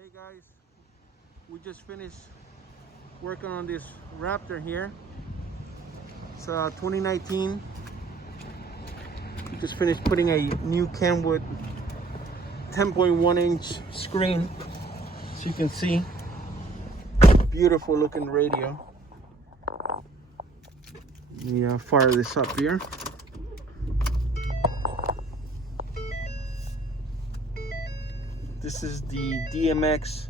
Hey guys, we just finished working on this Raptor here. It's 2019. We just finished putting a new Kenwood 10.1-inch screen, so you can see. Beautiful looking radio. Let me fire this up here. This is the DMX1057.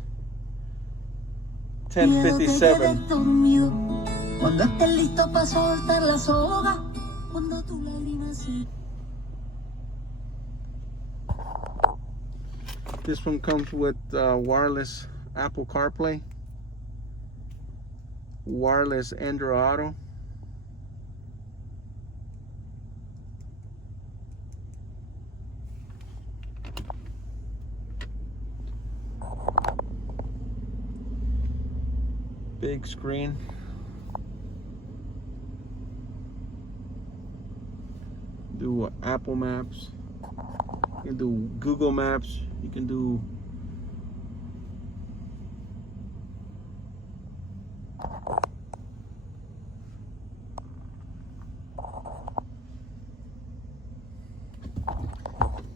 This one comes with wireless Apple CarPlay, wireless Android Auto, big screen, do Apple Maps, you can do Google Maps, you can do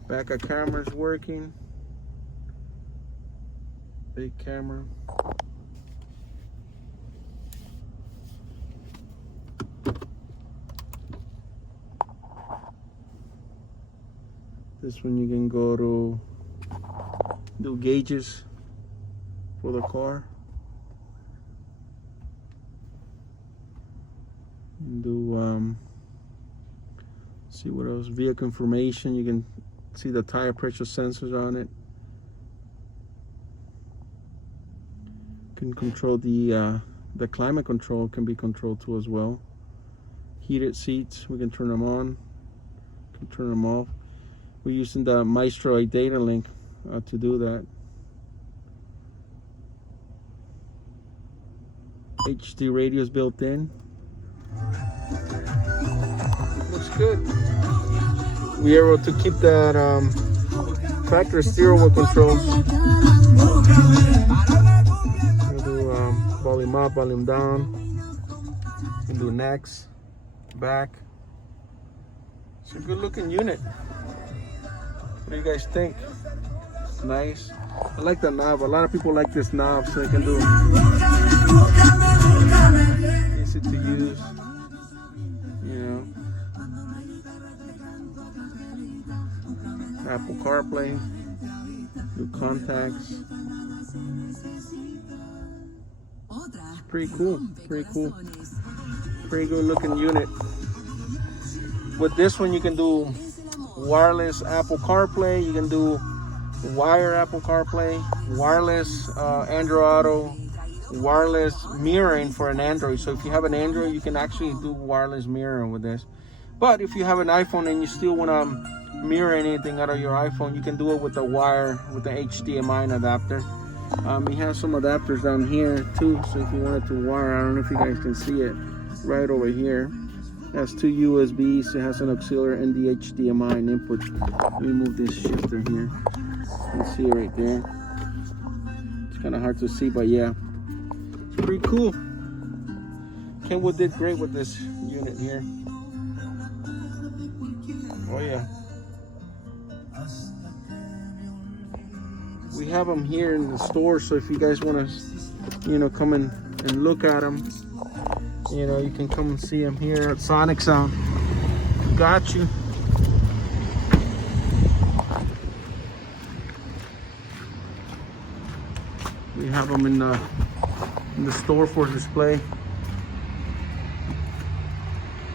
backup camera's working, big camera. This one you can go to do gauges for the car. Do see what else? Vehicle information. You can see the tire pressure sensors on it. Can control the climate control can be controlled too as well. Heated seats, we can turn them on, can turn them off. We're using the Maestro data link to do that. HD radio is built in. Looks good. We are able to keep that factory steering wheel controls. We'll do volume up, volume down. We'll do next, back. It's a good looking unit. What do you guys think? It's nice. I like the knob. A lot of people like this knob, so they can do easy to use. You know, Apple CarPlay, do contacts. It's pretty cool. Pretty cool. Pretty good looking unit. With this one, you can do wireless Apple CarPlay, you can do wire Apple CarPlay, wireless Android Auto, wireless mirroring for an Android. So if you have an Android, you can actually do wireless mirroring with this. But if you have an iPhone and you still want to mirror anything out of your iPhone, you can do it with the wire, with the HDMI adapter. You have some adapters down here too, so if you wanted to wire, I don't know if you guys can see it, right over here. It has two USBs, it has an auxiliary and the HDMI input. Let me move this shifter here. You can see it right there. It's kind of hard to see, but yeah. It's pretty cool. Kenwood did great with this unit here. Oh yeah. We have them here in the store, so if you guys want to, you know, come and look at them, you know, you can come and see them here at Sonic Sound. Got you. We have them in the store for display.